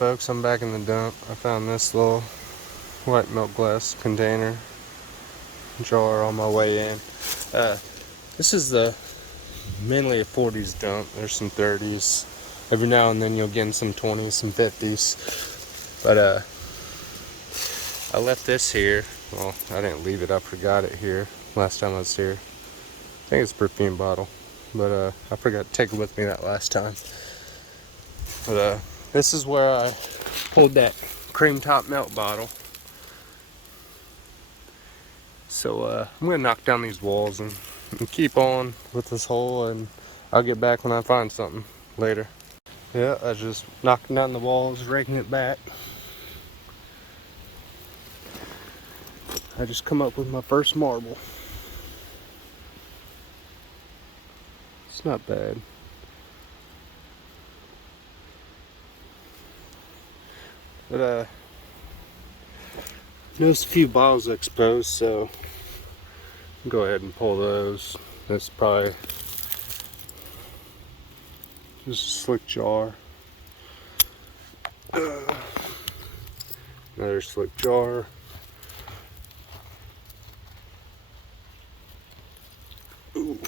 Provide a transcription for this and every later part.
folks, I'm back in the dump. I found this little white milk glass container jar on my way in. This is mainly a 40s dump. There's some 30s. Every now and then you'll get in some 20s, some 50s. But I left this here. Well, I didn't leave it. I forgot it here last time I was here. I think it's a perfume bottle, but I forgot to take it with me that last time. But this is where I pulled that cream top milk bottle. So I'm gonna knock down these walls and keep on with this hole, and I'll get back when I find something later. Yeah, I just knocking down the walls, raking it back. I just come up with my first marble. It's not bad. But noticed a few bottles exposed, so go ahead and pull those. That's probably just a slick jar. Another slick jar. Ooh.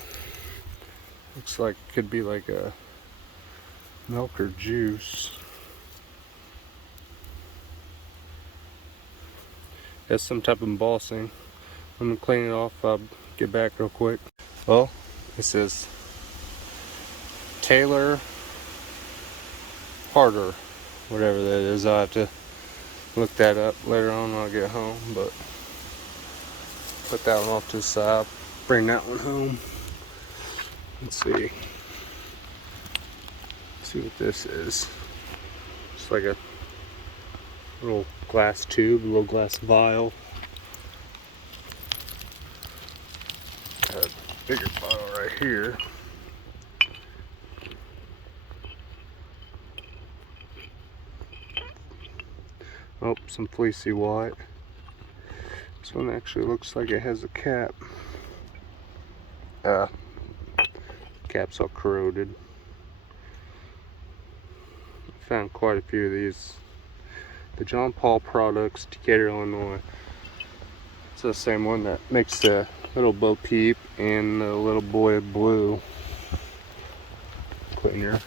Looks like it could be like a milk or juice. That's some type of embossing. I'm gonna clean it off. I'll get back real quick. Well, it says Taylor Harder, whatever that is. I'll have to look that up later on when I get home, but put that one off to the side. Bring that one home. Let's see. See what this is. It's like a little glass tube, a little glass vial. Got a bigger bottle right here. Oh, some fleecy white. This one actually looks like it has a cap. Cap's all corroded. Found quite a few of these. The John Paul Products, Decatur, Illinois. It's the same one that makes the little Bo Peep and the little boy blue cleaner.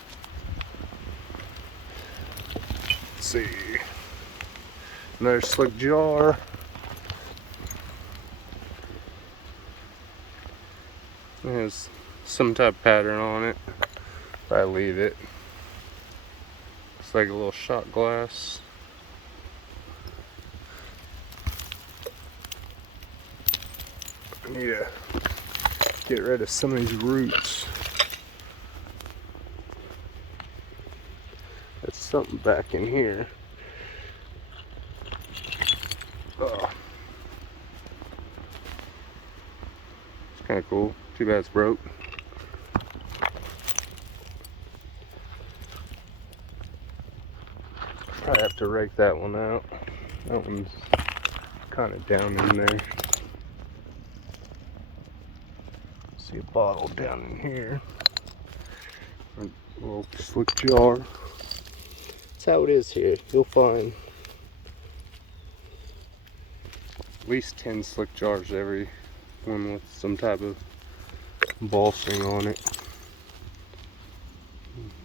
Let's see. Another slick jar. It has some type of pattern on it. If I leave it. It's like a little shot glass. I need to get rid of some of these roots. There's something back in here. Oh. It's kind of cool. Too bad it's broke. Probably have to rake that one out. That one's kind of down in there. See a bottle down in here. A little slick jar. That's how it is here. You'll find at least 10 slick jars, every one with some type of embossing on it.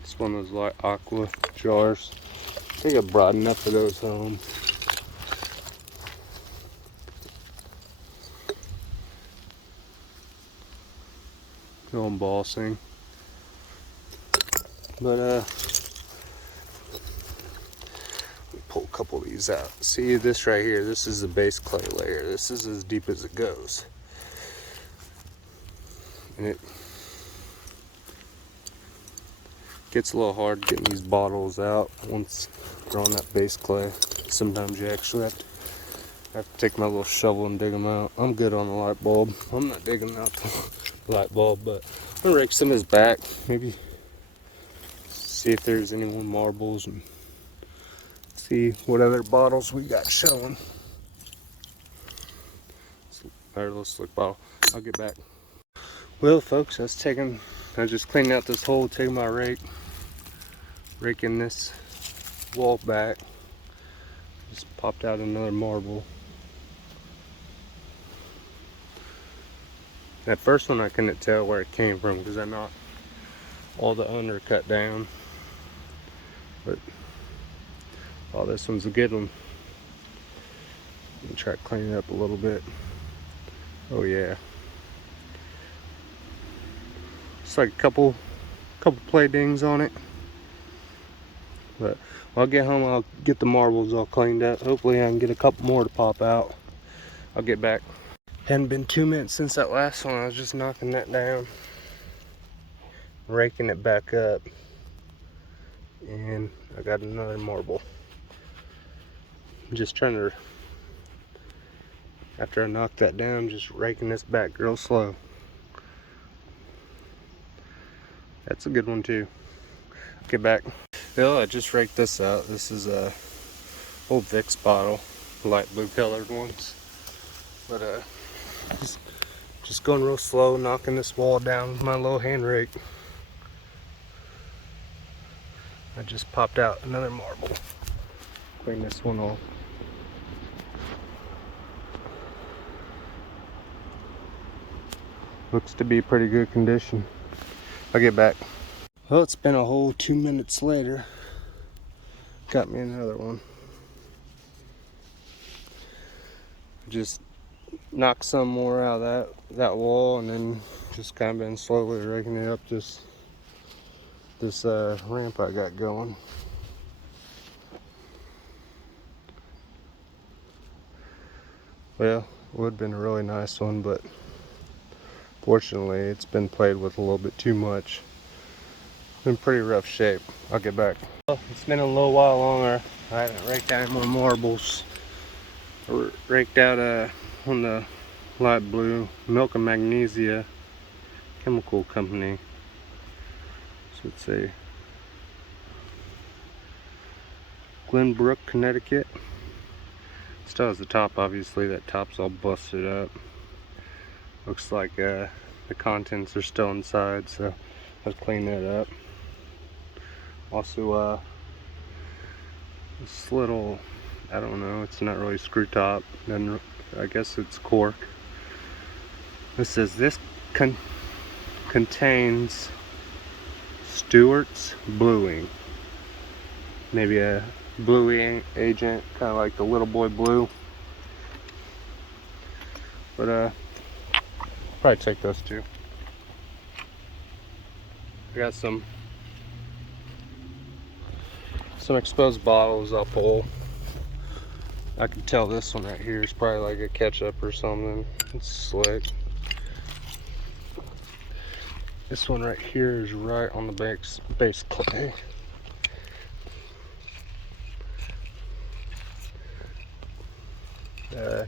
It's one of those light aqua jars. I think I brought enough of those home. No embossing. But we pull a couple of these out. See this right here, this is the base clay layer. This is as deep as it goes. And it gets a little hard getting these bottles out once they're on that base clay. Sometimes you actually have to take my little shovel and dig them out. I'm good on the light bulb. I'm not digging out the light bulb, but I'm gonna rake some of this back. Maybe see if there's any more marbles and see what other bottles we got showing. Our little slick bottle. I'll get back. Well, folks, I was just cleaning out this hole, taking my rake, raking this wall back. Just popped out another marble. That first one I couldn't tell where it came from because I knocked all the undercut down. But oh, this one's a good one. Let me try to clean it up a little bit. Oh yeah. It's like a couple play dings on it. But when I get home, I'll get the marbles all cleaned up. Hopefully I can get a couple more to pop out. I'll get back. Hadn't been 2 minutes since that last one. I was just knocking that down, raking it back up, and I got another marble. I'm just trying to, after I knock that down, just raking this back real slow. That's a good one too. Get back. Well, I just raked this out. This is a old Vicks bottle, light blue colored ones. But just going real slow, knocking this wall down with my little hand rake. I just popped out another marble. Clean this one off. Looks to be pretty good condition. I'll get back. Well, it's been a whole 2 minutes later. Got me another one. Just knocked some more out of that wall, and then just kind of been slowly raking it up this ramp I got going. Well, it would have been a really nice one, but fortunately it's been played with a little bit too much. In pretty rough shape. I'll get back. Well, it's been a little while longer. I haven't raked out any more marbles. I raked out on the light blue Milk and Magnesia Chemical Company. So it's a Glenbrook, Connecticut. Still has the top, obviously. That top's all busted up. Looks like the contents are still inside, so let's clean that up. Also, this little, I don't know, it's not really screw top, then I guess it's cork. It says this contains Stewart's bluing. Maybe a bluing agent, kind of like the Little Boy Blue. But probably take those two. I got some exposed bottles I'll pull. I can tell this one right here is probably like a ketchup or something. It's slick. This one right here is right on the base clay.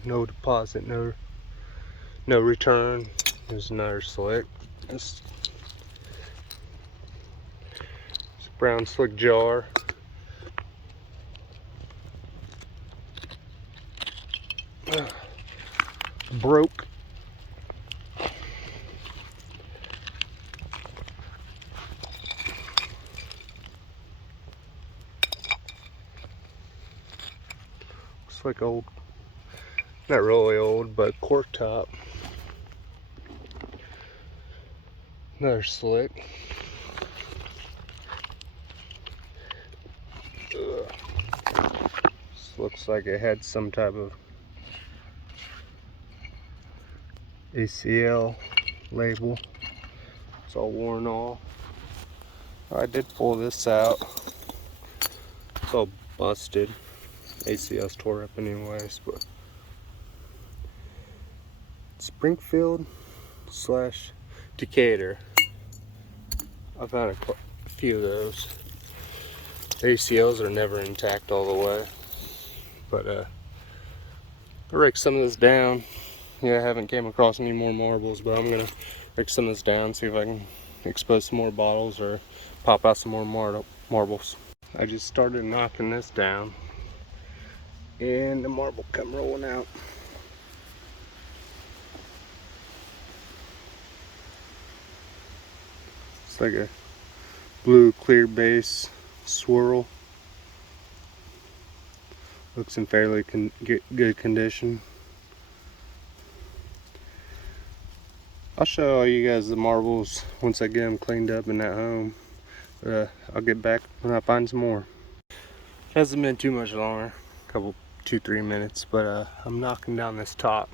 No deposit, no return. There's another slick. It's a brown slick jar. Broke. Looks like old, not really old, but cork top. Another slick. This looks like it had some type of ACL label. It's all worn off. I did pull this out. It's all busted. ACL's tore up anyways, but Springfield / Decatur. I've had a few of those. The ACLs are never intact all the way, but I'll rake some of this down. Yeah, I haven't came across any more marbles, but I'm gonna rake some of this down, see if I can expose some more bottles or pop out some more marbles. I just started knocking this down, and the marble come rolling out. It's like a blue clear base swirl. Looks in fairly good condition. I'll show all you guys the marbles once I get them cleaned up in that home. I'll get back when I find some more. Hasn't been too much longer, a couple 2-3 minutes, but I'm knocking down this top.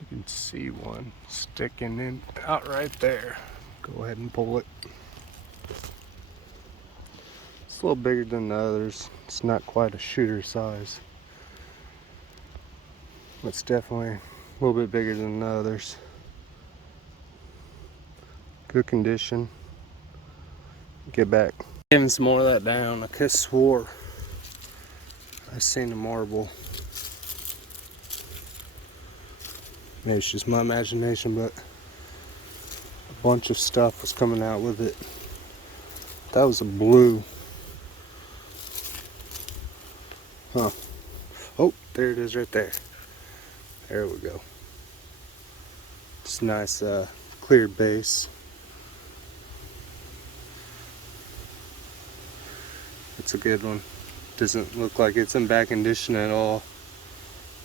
You can see one sticking in out right there. Go ahead and pull it. It's a little bigger than the others. It's not quite a shooter size. It's definitely a little bit bigger than the others. Good condition. Get back. Getting some more of that down. I could have swore I seen a marble. Maybe it's just my imagination, but a bunch of stuff was coming out with it. That was a blue. Huh. Oh, there it is right there. There we go. It's a nice clear base. It's a good one. Doesn't look like it's in bad condition at all.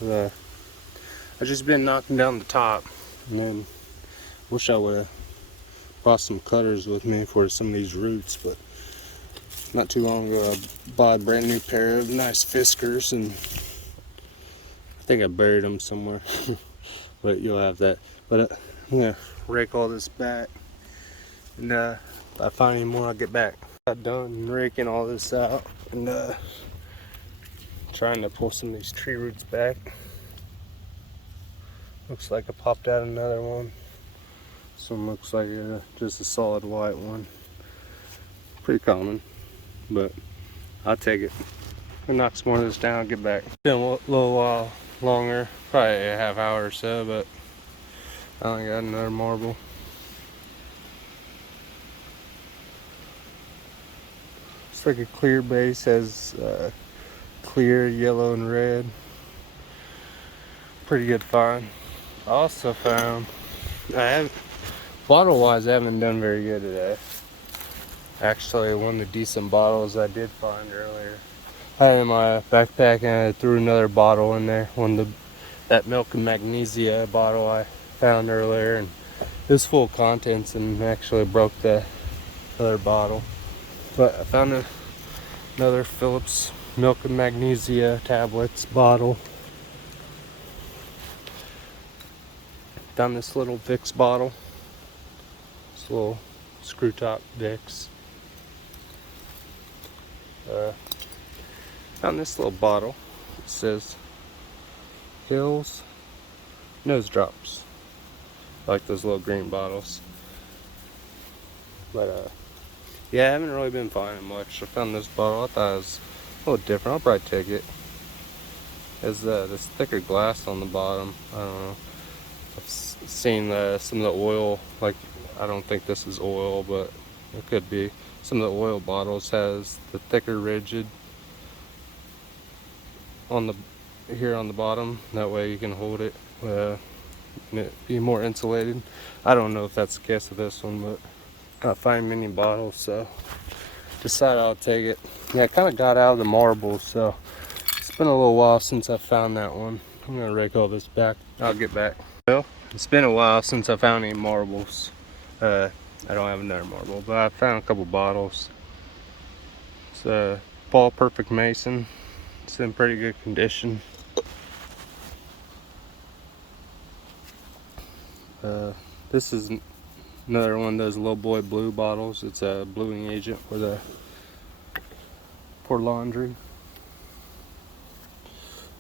I've just been knocking down the top, and then wish I would have brought some cutters with me for some of these roots, but not too long ago I bought a brand new pair of nice Fiskars, and I think I buried them somewhere. But you'll have that. But I'm gonna rake all this back, and if I find any more, I'll get back. Got done raking all this out and trying to pull some of these tree roots back. Looks like I popped out another one. This one looks like just a solid white one. Pretty common, but I'll take it. I'll knock some more of this down, get back. Been a little while longer, probably a half hour or so, but I only got another marble. It's like a clear base, has clear yellow and red. Pretty good find. I also found, bottle wise I haven't done very good today. Actually, one of the decent bottles I did find earlier, I had it in my backpack, and I threw another bottle in there. That milk and magnesia bottle I found earlier, and it was full of contents and actually broke the other bottle. But I found another Phillips milk and magnesia tablets bottle. Found this little Vicks bottle. This little screw top Vicks. Found this little bottle. It says Hills Nose Drops. I like those little green bottles. But yeah, I haven't really been finding much. I found this bottle. I thought it was a little different. I'll probably take it. It has this thicker glass on the bottom. I don't know. I've seen some of the oil, like, I don't think this is oil, but it could be. Some of the oil bottles has the thicker rigid on here on the bottom. That way you can hold it and it be more insulated. I don't know if that's the case with this one, but I can't find many bottles, so decided I'll take it. Yeah, I kind of got out of the marbles, so it's been a little while since I found that one. I'm gonna rake all this back. I'll get back. Well, it's been a while since I found any marbles. I don't have another marble, but I found a couple bottles. It's a Paul Perfect Mason. It's in pretty good condition. This is another one of those little boy blue bottles. It's a bluing agent for laundry.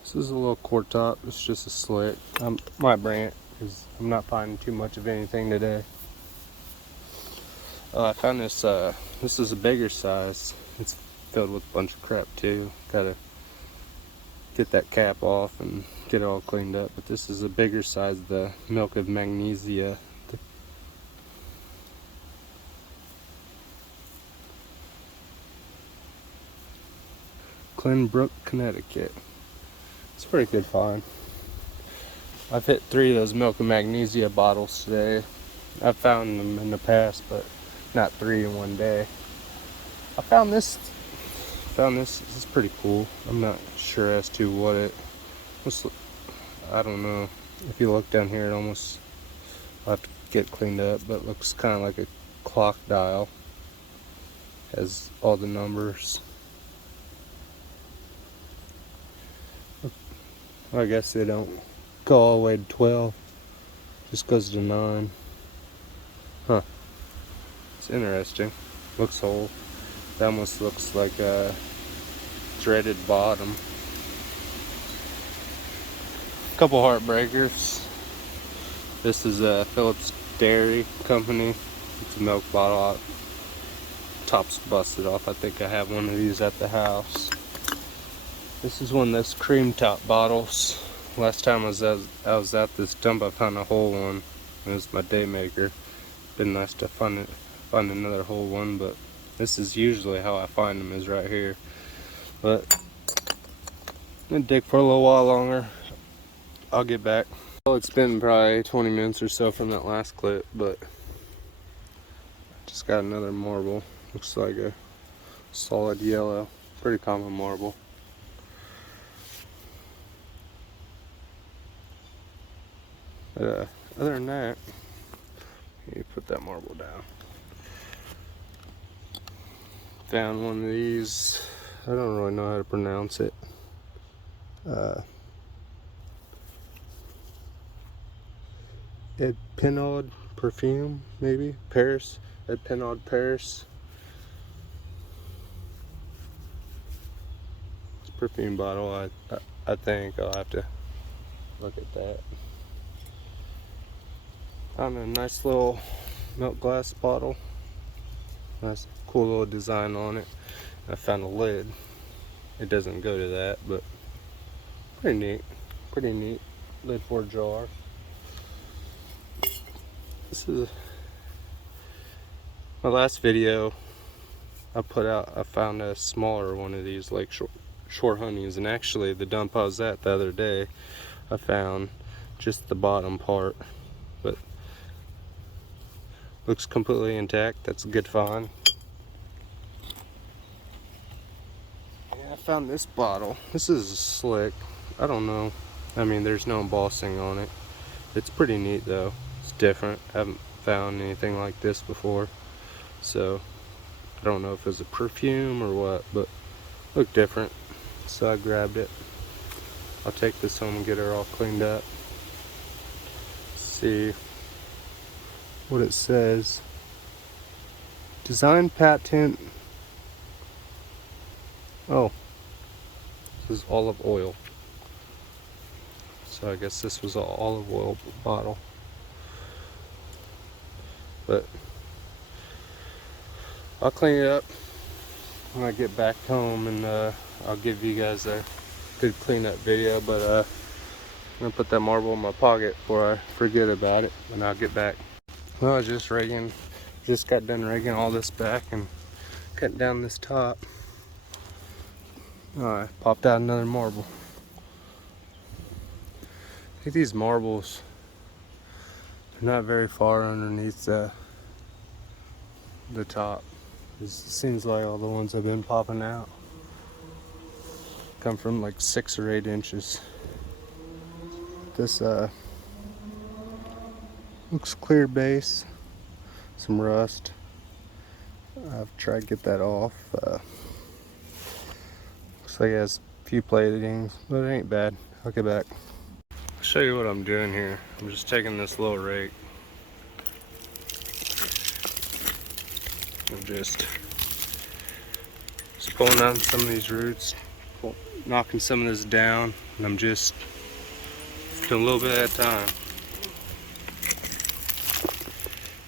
This is a little quart top. It's just a slit. I might bring it because I'm not finding too much of anything today. I found this. This is a bigger size. It's filled with a bunch of crap too. Gotta get that cap off and get it all cleaned up. But this is a bigger size. The milk of magnesia. Glenbrook, Connecticut. It's a pretty good find. I've hit 3 of those milk and magnesia bottles today. I've found them in the past, but not 3 in one day. I found found this. This is pretty cool. I'm not sure as to what it was. I don't know. If you look down here, it almost, I'll have to get cleaned up, but it looks kind of like a clock dial. Has all the numbers. I guess they don't go all the way to 12. Just goes to 9. Huh. It's interesting. Looks old. That almost looks like a threaded bottom. Couple heartbreakers. This is a Phillips Dairy Company. It's a milk bottle. Top's busted off. I think I have one of these at the house. This is one of those cream top bottles. Last time I was at this dump, I found a whole one. It was my day maker. Been nice to find another whole one, but this is usually how I find them, is right here. But I'm gonna dig for a little while longer. I'll get back. Well, it's been probably 20 minutes or so from that last clip, but I just got another marble. Looks like a solid yellow. Pretty common marble. But other than that, you put that marble down. Found one of these. I don't really know how to pronounce it. Ed Pinod perfume, maybe? Paris. Ed Pinod Paris. It's a perfume bottle. I think I'll have to look at that. Found a nice little milk glass bottle. Nice, cool little design on it. I found a lid. It doesn't go to that, but pretty neat. Pretty neat lid for a jar. This is my last video I put out. I found a smaller one of these like short honeys, and actually the dump I was at the other day, I found just the bottom part, but looks completely intact. That's a good find. Yeah, I found this bottle. This is slick. I don't know. I mean, there's no embossing on it. It's pretty neat though. It's different. I haven't found anything like this before. So I don't know if it's a perfume or what, but it looked different. So I grabbed it. I'll take this home and get her all cleaned up. See what it says. Design patent. Oh, this is olive oil. So I guess this was an olive oil bottle. But I'll clean it up when I get back home, and I'll give you guys a good cleanup video. But I'm gonna put that marble in my pocket before I forget about it when I'll get back. Well, I just got done rigging all this back and cutting down this top. I popped out another marble. I think these marbles are not very far underneath the top. It seems like all the ones I've been popping out come from like 6 or 8 inches. This looks clear base, some rust. I've tried to get that off. Looks like it has a few platings, but it ain't bad. I'll get back. I'll show you what I'm doing here. I'm just taking this little rake. I'm just pulling out some of these roots, knocking some of this down, and I'm just doing a little bit at a time.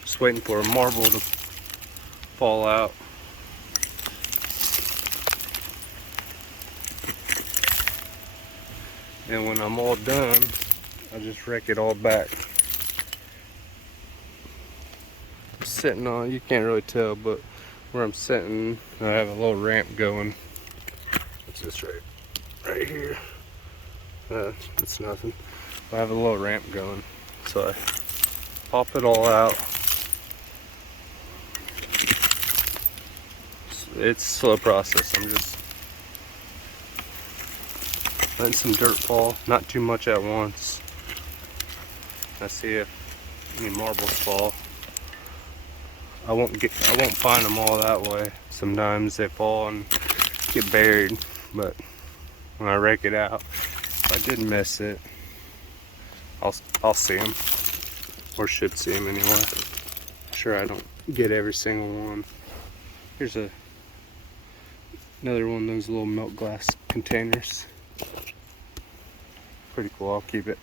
Just waiting for a marble to fall out. And when I'm all done, I just rake it all back. I'm sitting on, you can't really tell, but where I'm sitting, I have a little ramp going. It's this right here. It's nothing. I have a little ramp going, so I pop it all out. It's a slow process. I'm just letting some dirt fall, not too much at once. I see if any marbles fall. I won't find them all that way. Sometimes they fall and get buried, but when I rake it out, if I did miss it, I'll see them, or should see them anyway. Sure, I don't get every single one. Here's another one of those little milk glass containers. Pretty cool. I'll keep it.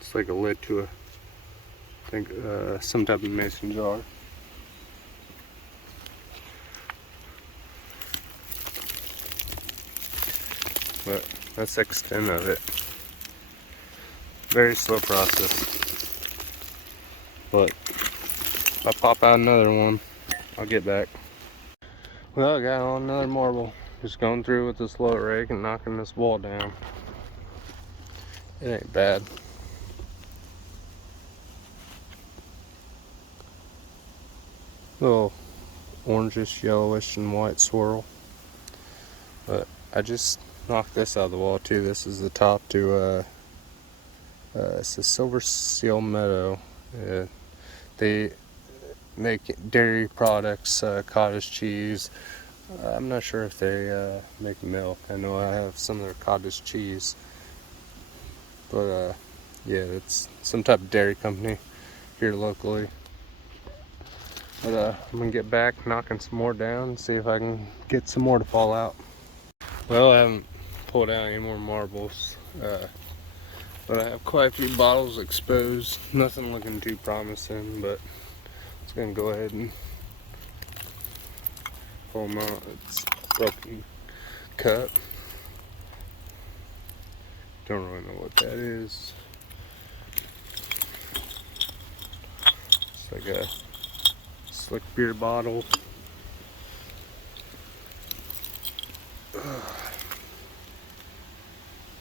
It's like a lid to I think some type of mason jar. But that's the extent of it. Very slow process. But if I pop out another one, I'll get back. Well, I got on another marble. Just going through with this slow rake and knocking this wall down. It ain't bad. Little orangish, yellowish, and white swirl. But I just knocked this out of the wall too. This is the top to it's a Silver Seal Meadow. They make dairy products, cottage cheese. I'm not sure if they make milk. I know I have some of their cottage cheese. But yeah, it's some type of dairy company here locally. But I'm gonna get back knocking some more down and see if I can get some more to fall out. Well, I haven't pulled out any more marbles, but I have quite a few bottles exposed. Nothing looking too promising, but it's gonna go ahead and pull them out. It's broken cup. Don't really know what that is. It's like a slick beer bottle.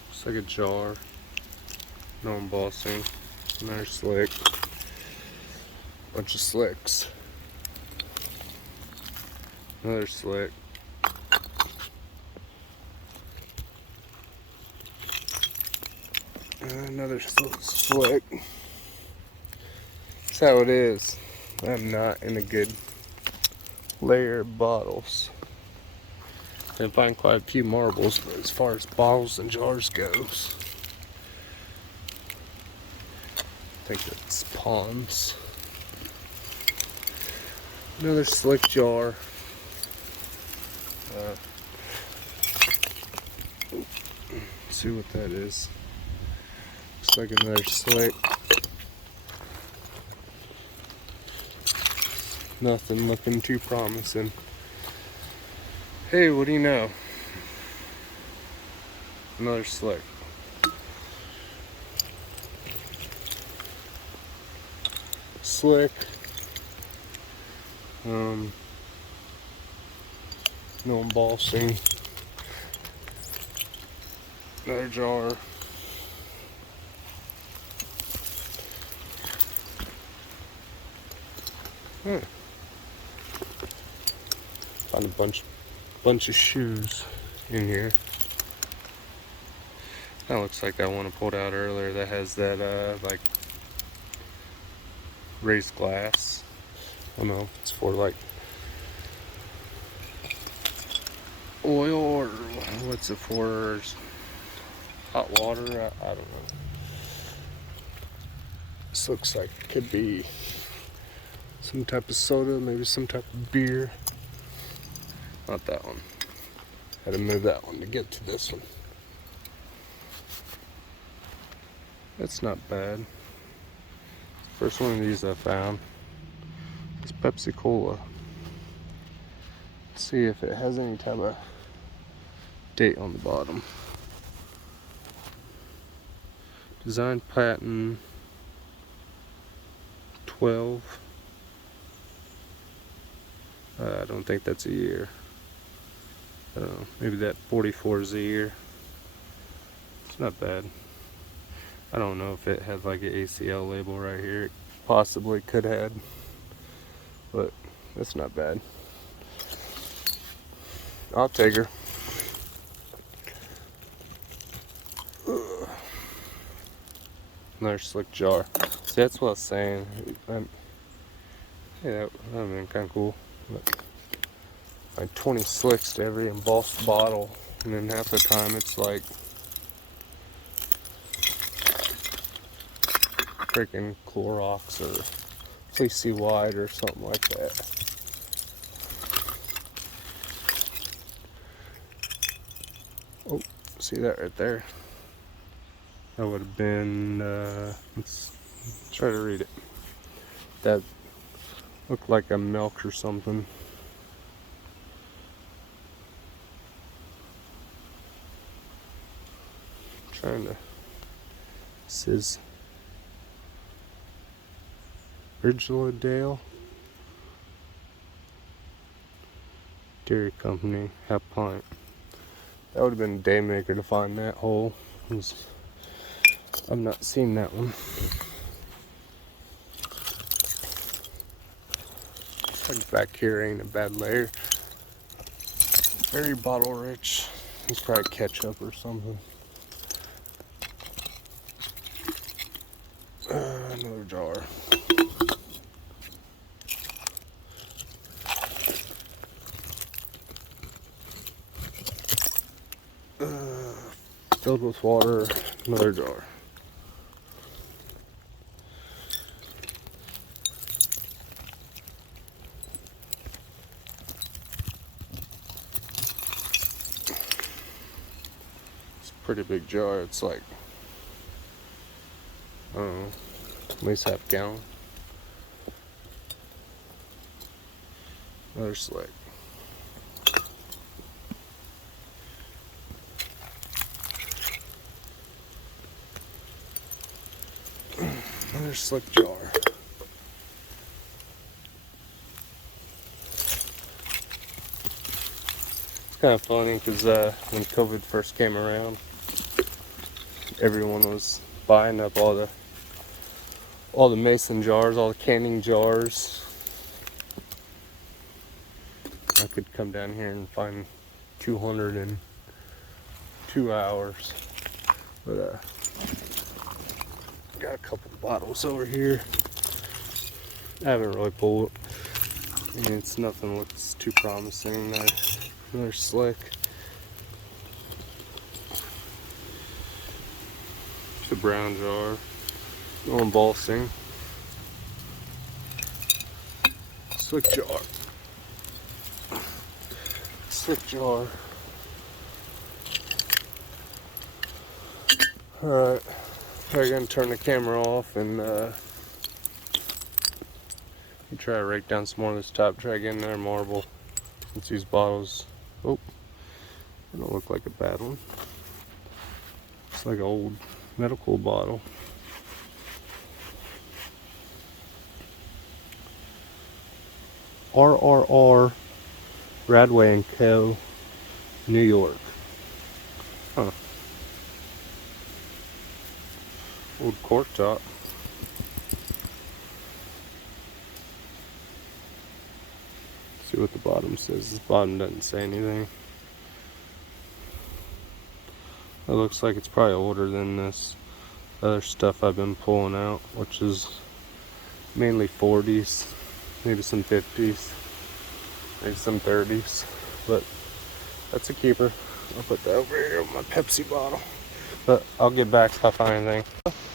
It's like a jar. No embossing. Another slick. Bunch of slicks. Another slick. Another slick. That's how it is. I'm not in a good layer of bottles. I find quite a few marbles, but as far as bottles and jars goes, I think it's ponds. Another slick jar. Let's see what that is. Looks like another slick. Nothing looking too promising. Hey, what do you know? Another slick. Slick. No embossing. Another jar. Found a bunch of shoes in here. That looks like that one I pulled out earlier that has that like raised glass. I don't know, it's for like oil or what's it for? Hot water? I don't know. This looks like it could be some type of soda, maybe some type of beer. Not that one. Had to move that one to get to this one. That's not bad. First one of these I found. It's Pepsi Cola. Let's see if it has any type of date on the bottom. Design patent 12. I don't think that's a year. I don't know, maybe that 44 is a year. It's not bad. I don't know if it had like an ACL label right here. It possibly could have. but that's not bad. I'll take her. Another slick jar. See, that's what I was saying. Yeah, that would have been kind of cool. But like 20 slicks to every embossed bottle, and then half the time it's like freaking Clorox or Fleecy White or something like that. Oh, see that right there? That would have been, let's try to read it. That looked like a milk or something. Trying to, this is Ridgewood Dairy Company, half pint. That would have been a day maker to find that hole. I've not seen that one. Like back here ain't a bad layer. Very bottle rich. It's probably ketchup or something. Another jar. Filled with water. Another jar. Pretty big jar. It's like, I don't know, at least half gallon. Another slick. Another slick jar. It's kind of funny because when COVID first came around, everyone was buying up all the mason jars, all the canning jars. I could come down here and find 200 in 2 hours. But got a couple bottles over here. I haven't really pulled. I mean, it's nothing looks too promising. Another slick. The brown jar, no embossing, slick jar, slick jar. Alright, I'm gonna turn the camera off and try to rake down some more of this top, try to get in there marble. Since these bottles, oh, they don't look like a bad one. It's like an old medical bottle. RRR Radway and Co. New York. Huh. Old cork top. See what the bottom says. This bottom doesn't say anything. It looks like it's probably older than this other stuff I've been pulling out, which is mainly 40s, maybe some 50s, maybe some 30s, but that's a keeper. I'll put that over here with my Pepsi bottle, but I'll get back if I find anything.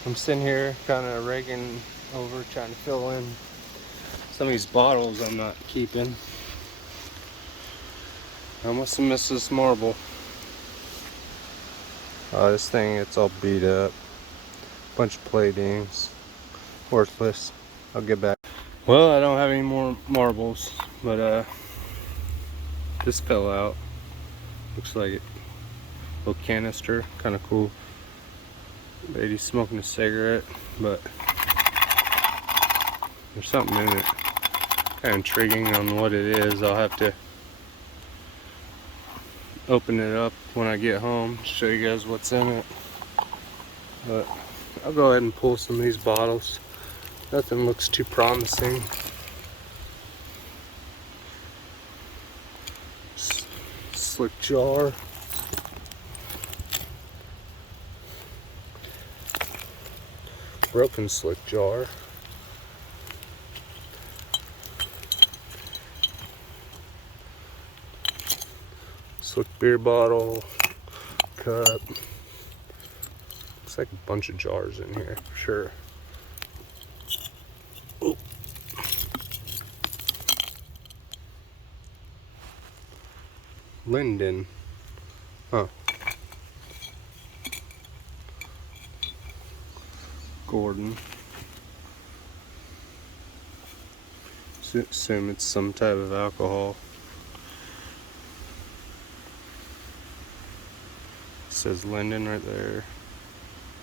I'm sitting here kind of raking over, trying to fill in some of these bottles I'm not keeping. I must have missed this marble. This thing, it's all beat up. Bunch of platings. Worthless. I'll get back. Well, I don't have any more marbles, but this fell out. Looks like it. Little canister, kind of cool. Lady smoking a cigarette, but there's something in it. Kind of intriguing on what it is. I'll have to open it up when I get home, show you guys what's in it. But I'll go ahead and pull some of these bottles. Nothing looks too promising. slick jar. Broken slick jar. Slick beer bottle. Cup. Looks like a bunch of jars in here, for sure. Oh. Linden. Huh. Gordon. Assume it's some type of alcohol. It says Linden right there.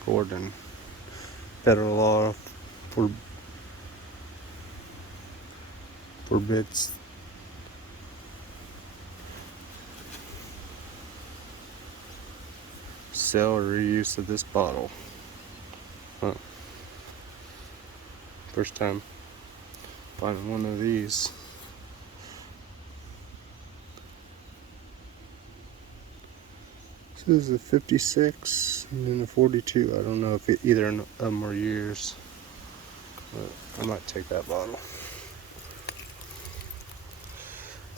Gordon. Federal law forbids sale or reuse of this bottle. Huh. First time finding one of these. This is a 56 and then a 42. I don't know if either of them are years, but I might take that bottle.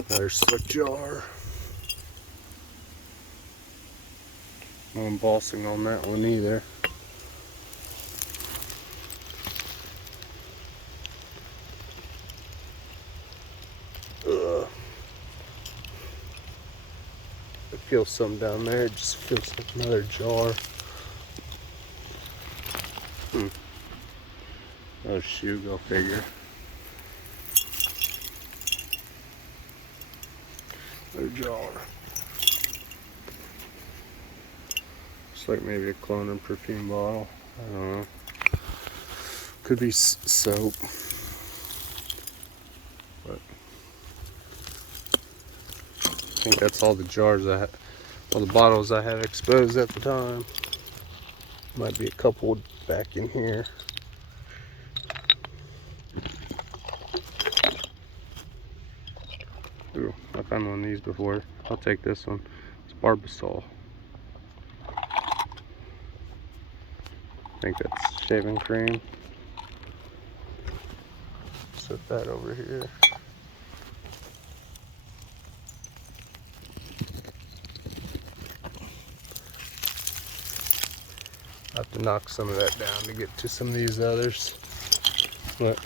Another slick jar. No embossing on that one either. Ugh. I feel some down there. It just feels like another jar. Oh shoot, go figure. Another jar. Looks like maybe a clone and perfume bottle. I don't know. Could be soap. But I think that's all the jars I have, all the bottles I have exposed at the time. Might be a couple back in here. Ooh, I found one of these before. I'll take this one. It's Barbasol. I think that's shaving cream. Set that over here. I have to knock some of that down to get to some of these others. But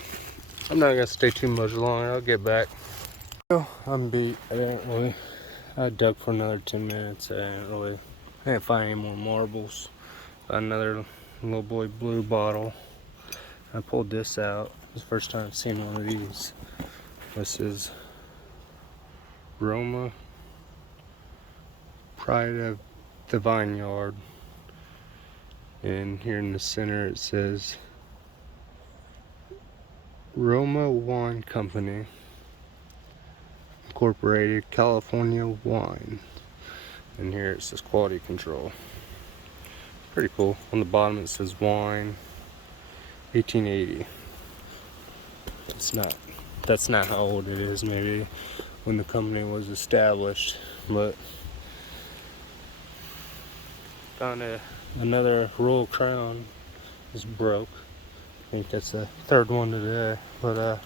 I'm not gonna stay too much longer. I'll get back. I'm beat. I dug for another 10 minutes. I didn't find any more marbles. Got another little boy blue bottle. I pulled this out. It's the first time I've seen one of these. This is Roma, Pride of the Vineyard. And here in the center it says Roma Wine Company Incorporated, California wine. And here it says quality control. Pretty cool. On the bottom it says wine 1880. That's not how old it is, maybe when the company was established. But found another Royal Crown is broke. I think that's the third one today. But I'm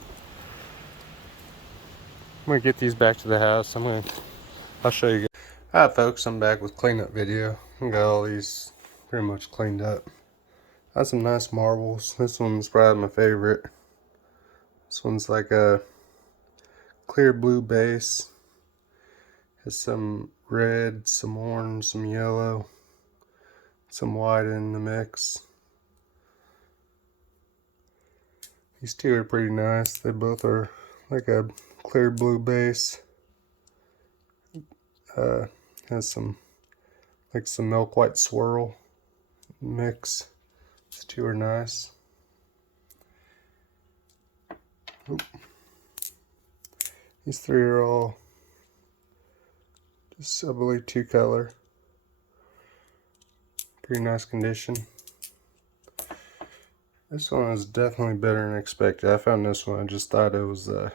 gonna get these back to the house. I'll show you guys. Alright folks, I'm back with cleanup video. I got all these pretty much cleaned up. Got some nice marbles. This one's probably my favorite. This one's like a clear blue base. Has some red, some orange, some yellow, some white in the mix. These two are pretty nice. They both are like a clear blue base. Has some milk white swirl mix. These two are nice. Oop. These three are all just, I believe, two color. Pretty nice condition. This one is definitely better than expected. I found this one, I just thought it was a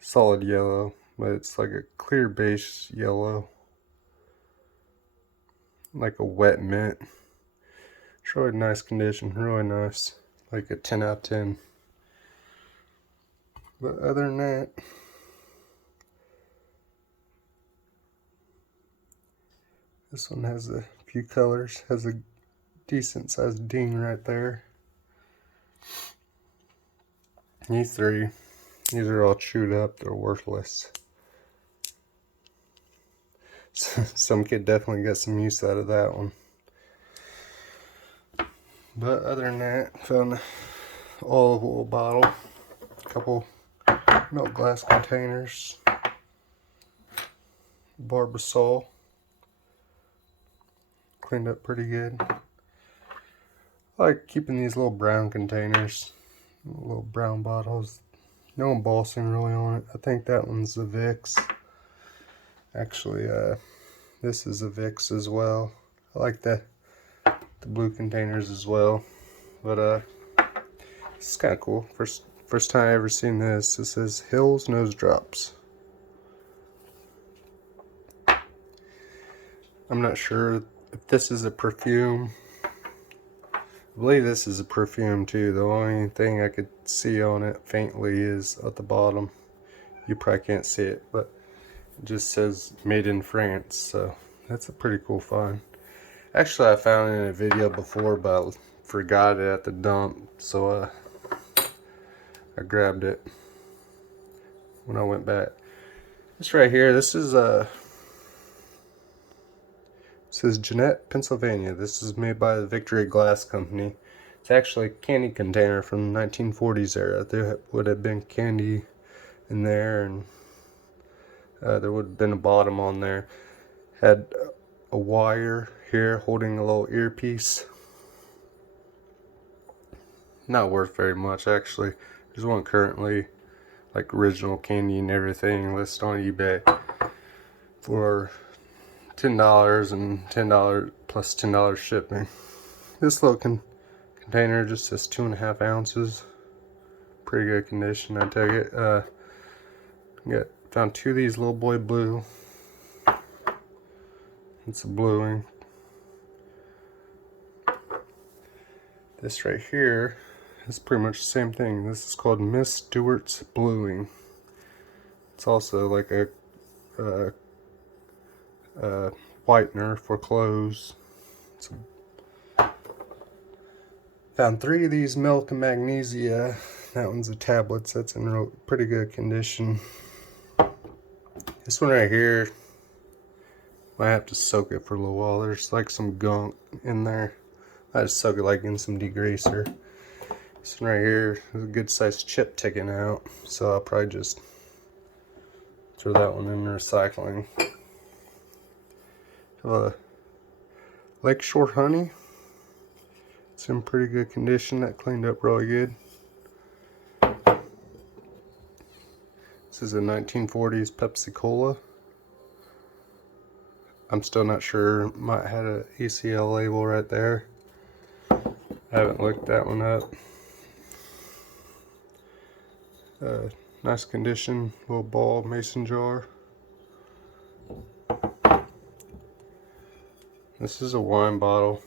solid yellow, but it's like a clear base yellow, like a wet mint. It's really nice condition, really nice, like a 10 out of 10. But other than that, this one has a few colors, has a decent sized ding right there. These three, these are all chewed up, they're worthless. Some kid definitely got some use out of that one. But other than that, found an olive oil bottle, a couple milk glass containers, Barbasol, cleaned up pretty good. I like keeping these little brown containers, little brown bottles. No embossing really on it. I think that one's the Vicks. Actually, this is a Vicks as well. I like the blue containers as well. But it's kind of cool. First time I ever seen this. It says Hills Nose Drops. I'm not sure if this is a perfume. I believe this is a perfume too. The only thing I could see on it faintly is at the bottom. You probably can't see it, but it just says made in France. So that's a pretty cool find. Actually, I found it in a video before, but I forgot it at the dump. So I grabbed it when I went back. This right here, this is it says Jeanette, Pennsylvania. This is made by the Victory Glass Company. It's actually a candy container from the 1940s era. There would have been candy in there, and there would have been a bottom on there. Had a wire here holding a little earpiece. Not worth very much, actually. There's one currently, like original candy and everything, listed on eBay for $10 and $10 plus $10 shipping. This little container just says 2.5 ounces. Pretty good condition, I take it. Found two of these little boy blue. It's a bluing. This right here is pretty much the same thing. This is called Miss Stewart's Bluing. It's also like a whitener for clothes. Found 3 of these milk and magnesia. That one's the tablets. That's in pretty good condition. This one right here, I have to soak it for a little while. There's like some gunk in there. I just soak it like in some degreaser. This one right here is a good sized chip taken out, so I'll probably just throw that one in recycling. Lakeshore Honey. It's in pretty good condition. That cleaned up really good. This is a 1940s Pepsi Cola. I'm still not sure. Might have an ACL label right there. I haven't looked that one up. Nice condition, little ball mason jar. This is a wine bottle.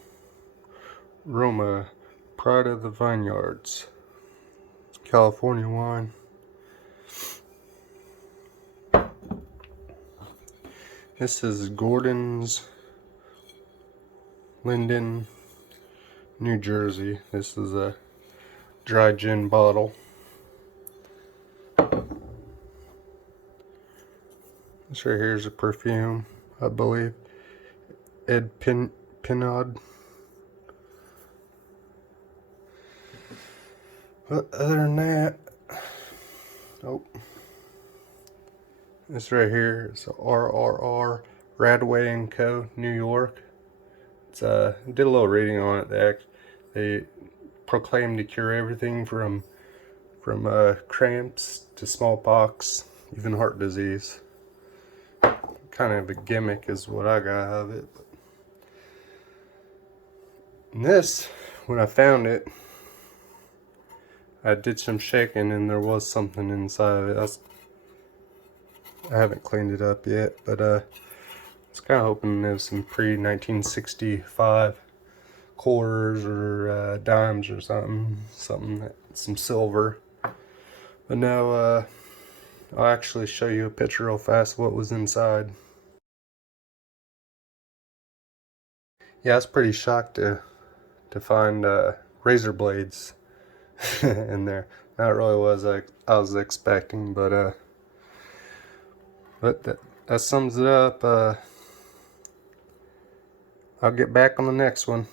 Roma, Pride of the Vineyards. It's California wine. This is Gordon's, Linden, New Jersey. This is a dry gin bottle. This right here is a perfume, I believe. Ed Pinod. But other than that, this right here is a RRR Radway & Co. New York. It's did a little reading on it. They proclaim to cure everything from cramps to smallpox, even heart disease. Kind of a gimmick is what I got out of it. And this, when I found it, I did some shaking and there was something inside of it. I haven't cleaned it up yet, but I was kind of hoping there's some pre-1965 quarters or dimes or something, some silver. But now I'll actually show you a picture real fast of what was inside. Yeah, I was pretty shocked to find razor blades in there. That really was like I was expecting, but that sums it up. I'll get back on the next one.